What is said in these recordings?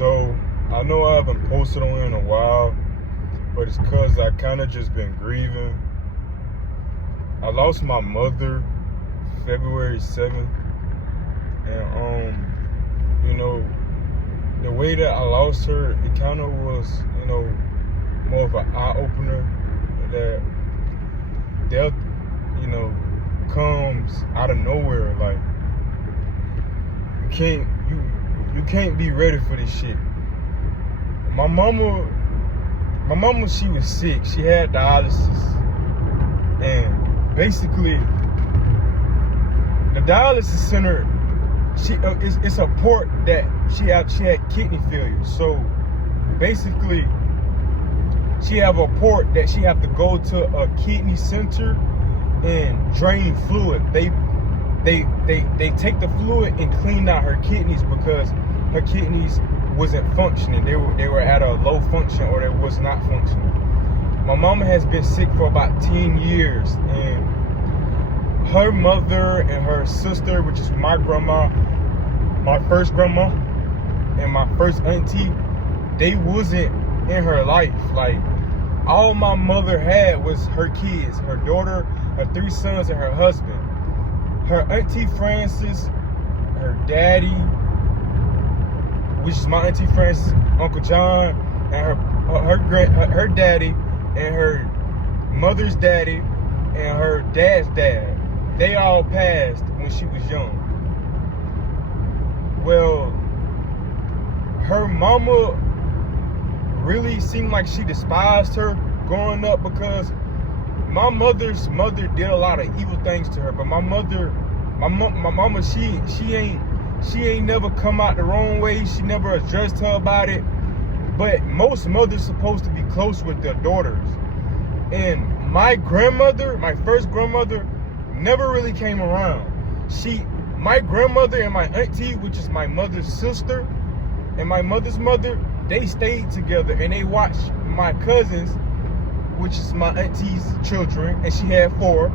So I know I haven't posted on in a while, but it's cause I kind of just been grieving. I lost my mother February 7th, and the way that I lost her, it kind of was, more of an eye opener that death, comes out of nowhere. Like you can't be ready for this shit. My mama, she was sick. She had dialysis, and basically, the dialysis center, it's a port that she had kidney failure. So basically, she have a port that she have to go to a kidney center and drain fluid. They take the fluid and clean out her kidneys because her kidneys wasn't functioning. They were at a low function, or they was not functioning. My mama has been sick for about 10 years, and her mother and her sister, which is my grandma, my first grandma, and my first auntie, they wasn't in her life. Like, all my mother had was her kids, her daughter, her 3 sons, and her husband. Her auntie Frances, her daddy, which is my auntie Frances, Uncle John, and her daddy, and her mother's daddy, and her dad's dad. They all passed when she was young. Well, her mama really seemed like she despised her growing up, because my mother's mother did a lot of evil things to her. But my mama, she ain't never come out the wrong way. She never addressed her about it. But most mothers supposed to be close with their daughters. And my grandmother, my first grandmother, never really came around. My grandmother and my auntie, which is my mother's sister, and my mother's mother, they stayed together, and they watched my cousins, which is my auntie's children, and she had 4,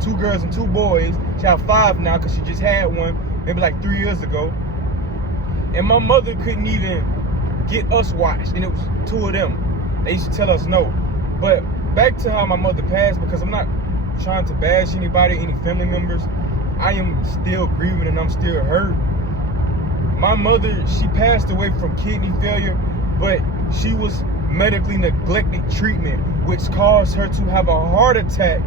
2 girls and 2 boys. She have 5 now because she just had one maybe like 3 years ago. And my mother couldn't even get us watched, and it was 2 of them. They used to tell us no. But back to how my mother passed, because I'm not trying to bash anybody, any family members. I am still grieving and I'm still hurt. My mother, she passed away from kidney failure, but she was medically neglected treatment, which caused her to have a heart attack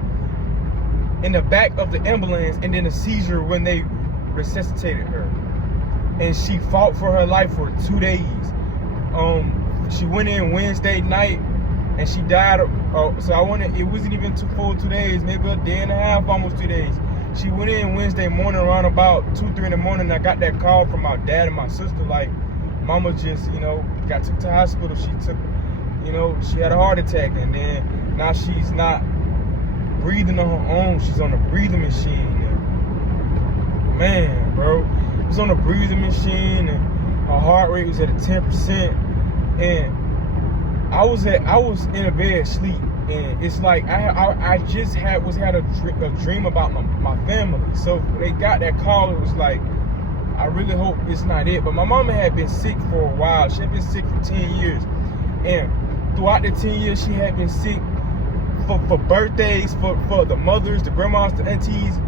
in the back of the ambulance, and then a seizure when they resuscitated her. And she fought for her life for 2 days. She went in Wednesday night and she died. It wasn't even full 2 days, maybe a day and a half, almost 2 days. She went in Wednesday morning around about 2, 3 in the morning. I got that call from my dad and my sister, like, mama just, got took to the hospital. She had a heart attack, and then now she's not breathing on her own. She's on a breathing machine. And man, bro, it was on a breathing machine, and her heart rate was at a 10%. And I was in a bed asleep, and it's like I just had a dream about my family. So when they got that call, it was like, I really hope it's not it. But my mama had been sick for a while. She had been sick for 10 years. And throughout the 10 years, she had been sick for birthdays, for the mothers, the grandmas, the aunties,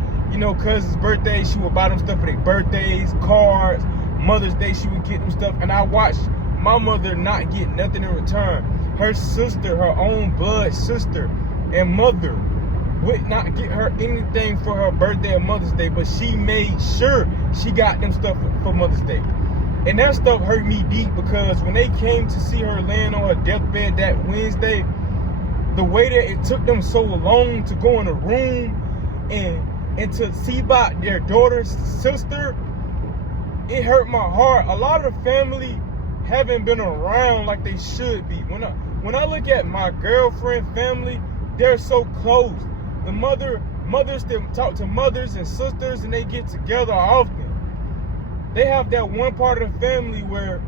cousins' birthdays. She would buy them stuff for their birthdays, cards. Mother's Day, she would get them stuff. And I watched my mother not get nothing in return. Her sister, her own blood sister and mother, would not get her anything for her birthday or Mother's Day, but she made sure she got them stuff for Mother's Day. And that stuff hurt me deep, because when they came to see her laying on her deathbed that Wednesday, the way that it took them so long to go in the room and to see about their daughter's sister, it hurt my heart. A lot of the family haven't been around like they should be. When I look at my girlfriend family, they're so close. The mothers still talk to mothers and sisters, and they get together often. They have that one part of the family where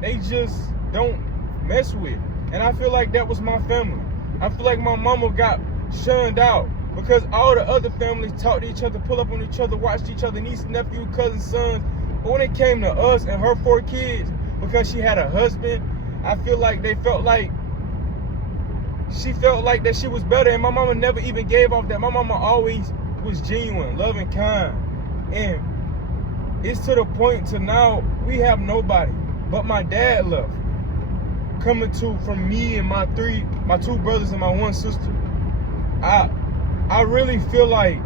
they just don't mess with. And I feel like that was my family. I feel like my mama got shunned out because all the other families talked to each other, pull up on each other, watched each other, nieces, nephews, cousins, sons. But when it came to us and her 4 kids, because she had a husband. I feel like they felt like she felt like that she was better, and my mama never even gave off that. My mama always was genuine, loving, kind, and it's to the point to now we have nobody but my dad left, coming to from me and my two brothers and my one sister. I really feel like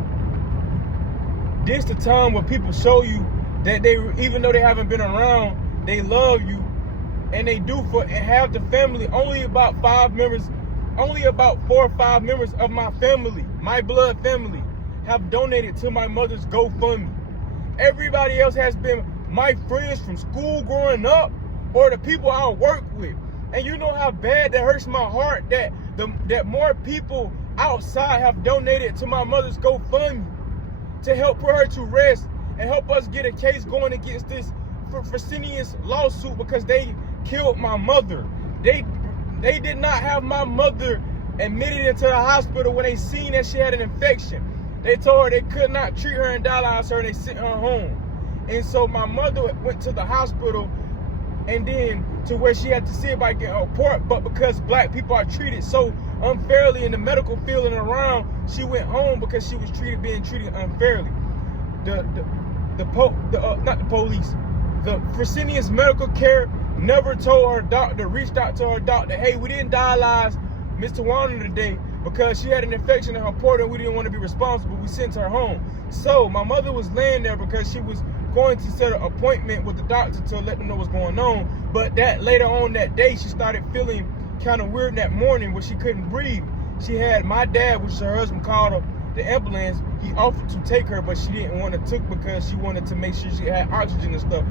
this the time where people show you that they, even though they haven't been around, they love you, and they do for have the family. Only about 4 or 5 members of my family, my blood family, have donated to my mother's GoFundMe. Everybody else has been my friends from school growing up, or the people I work with. And you know how bad that hurts my heart that more people outside have donated to my mother's GoFundMe to help put her to rest and help us get a case going against this Fresenius lawsuit, because they killed my mother. They did not have my mother admitted into the hospital when they seen that she had an infection. They told her they could not treat her and dialyze her, and they sent her home. And so my mother went to the hospital, and then to where she had to see about getting a report, but because black people are treated so unfairly in the medical field and around, she went home because she was being treated unfairly. Not the police, the Fresenius medical care never told her doctor, reached out to her doctor, hey, we didn't dialyze Miss Tawana today because she had an infection in her portal and we didn't want to be responsible. We sent her home. So my mother was laying there because she was going to set an appointment with the doctor to let them know what's going on. But that later on that day, she started feeling kind of weird that morning where she couldn't breathe. She had my dad, which is her husband, called her the ambulance. He offered to take her, but she didn't want to take because she wanted to make sure she had oxygen and stuff.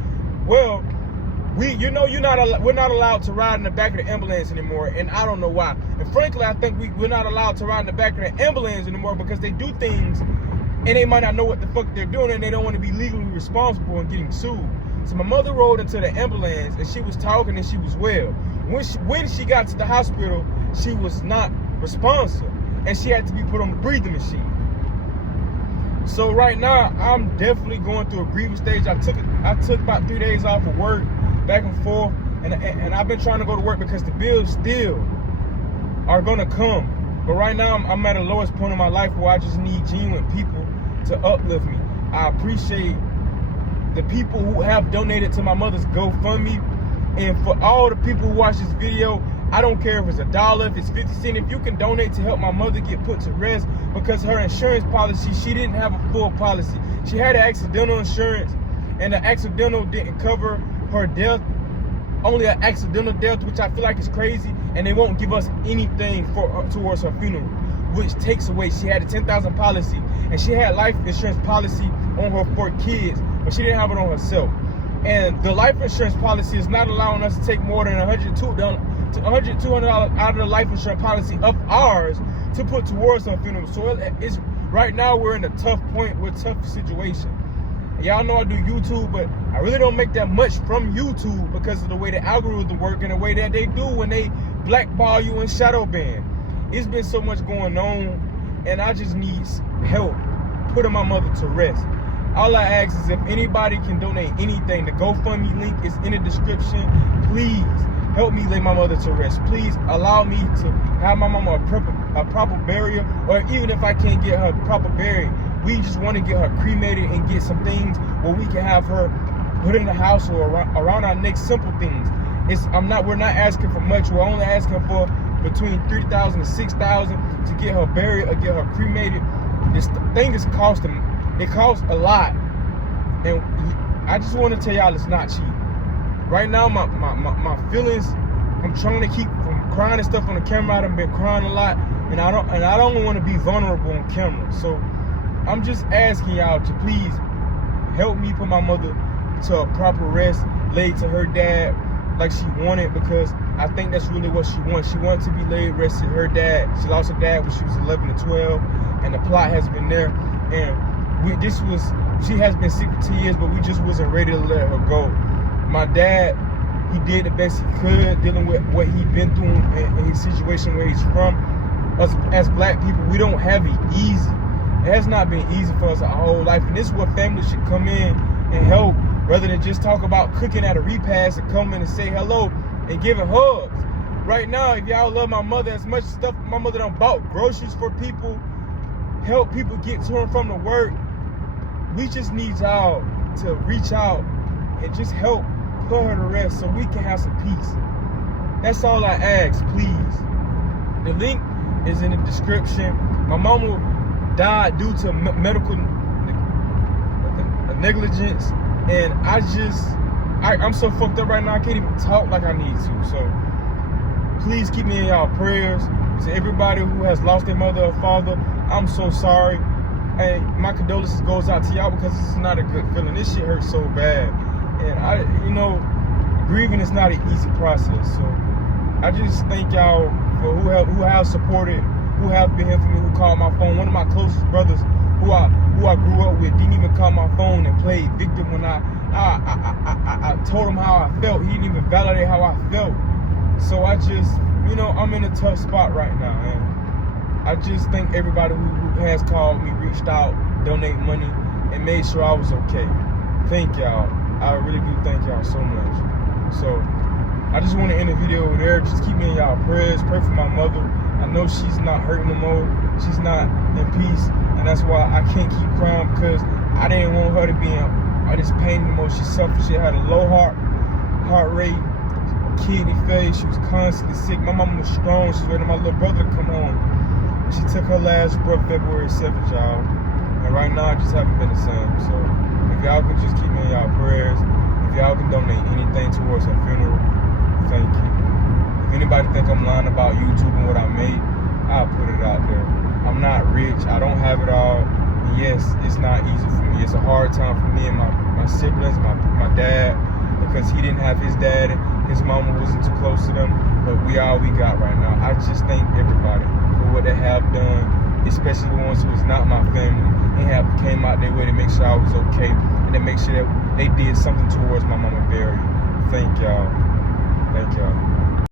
Well, we're not allowed to ride in the back of the ambulance anymore, and I don't know why. And frankly, I think we're not allowed to ride in the back of the ambulance anymore because they do things and they might not know what the fuck they're doing, and they don't want to be legally responsible and getting sued. So my mother rode into the ambulance, and she was talking and she was well. When she got to the hospital, she was not responsive, and she had to be put on the breathing machine. So right now, I'm definitely going through a grievous stage. I took about 3 days off of work, back and forth, and I've been trying to go to work because the bills still are gonna come. But right now, I'm at a lowest point in my life where I just need genuine people to uplift me. I appreciate the people who have donated to my mother's GoFundMe, and for all the people who watch this video, I don't care if it's $1, if it's 50 cents, if you can donate to help my mother get put to rest, because her insurance policy, she didn't have a full policy. She had an accidental insurance, and the accidental didn't cover her death, only an accidental death, which I feel like is crazy, and they won't give us anything towards her funeral, which takes away. She had a $10,000 policy, and she had life insurance policy on her 4 kids, but she didn't have it on herself. And the life insurance policy is not allowing us to take more than $200 out of the life insurance policy of ours to put towards her funeral. So it's right now we're in a tough point, we're a tough situation. Y'all know I do YouTube, but I really don't make that much from YouTube because of the way the algorithm work and the way that they do when they blackball you and shadow ban. It's been so much going on, and I just need help putting my mother to rest. All I ask is if anybody can donate anything, the GoFundMe link is in the description. Please help me lay my mother to rest. Please allow me to have my mama a proper burial, or even if I can't get her proper burial, we just want to get her cremated and get some things where we can have her put in the house or around our next simple things. We're not asking for much. We're only asking for between $3,000 and $6,000 to get her buried or get her cremated. This thing is costing. It costs a lot, and I just want to tell y'all it's not cheap. Right now, my feelings, I'm trying to keep from crying and stuff on the camera. I've been crying a lot, and I don't want to be vulnerable on camera. So I'm just asking y'all to please help me put my mother to a proper rest, laid to her dad like she wanted, because I think that's really what she wants. She wants to be laid rested. Her dad, she lost her dad when she was 11 to 12, and the plot has been there. And she has been sick for 2 years, but we just wasn't ready to let her go. My dad, he did the best he could dealing with what he'd been through in his situation where he's from. Us as black people, we don't have it easy. It has not been easy for us our whole life, and this is where family should come in and help rather than just talk about cooking at a repast and coming and say hello and giving hugs. Right now, if y'all love my mother as much stuff, my mother done bought groceries for people, help people get to and from the work. We just need y'all to reach out and just help put her to rest so we can have some peace. That's all I ask, please. The link is in the description. My mama died due to medical negligence, and I'm so fucked up right now, I can't even talk like I need to. So please keep me in y'all prayers. To everybody who has lost their mother or father, I'm so sorry. And my condolences goes out to y'all, because this is not a good feeling. This shit hurts so bad. And grieving is not an easy process. So I just thank y'all for who have supported, who have been here for me, who called my phone. One of my closest brothers who I grew up with didn't even call my phone and played victim when I told him how I felt. He didn't even validate how I felt. So I just, I'm in a tough spot right now, and I just thank everybody who has called me, reached out, donate money, and made sure I was okay. Thank y'all. I really do thank y'all so much. So I just want to end the video over there. Just keep me in y'all prayers. Pray for my mother. I know she's not hurting no more. She's not in peace, and that's why I can't keep crying, because I didn't want her to be in this pain anymore. She suffered. She had a low heart rate, kidney failure. She was constantly sick. My mom was strong. She was waiting for my little brother to come home. She took her last breath February 7th, y'all. And right now, I just haven't been the same. So if y'all can just keep me in y'all prayers, if y'all can donate anything towards her funeral, thank you. If anybody think I'm lying about YouTube and what I made, I'll put it out there. I'm not rich. I don't have it all. Yes, it's not easy for me. It's a hard time for me and my siblings, my dad, because he didn't have his dad. His mama wasn't too close to them. But we all we got right now. I just thank everybody for what they have done, especially the ones who is not my family and have came out their way to make sure I was okay, and to make sure that they did something towards my mama burial. Thank y'all. Thank y'all.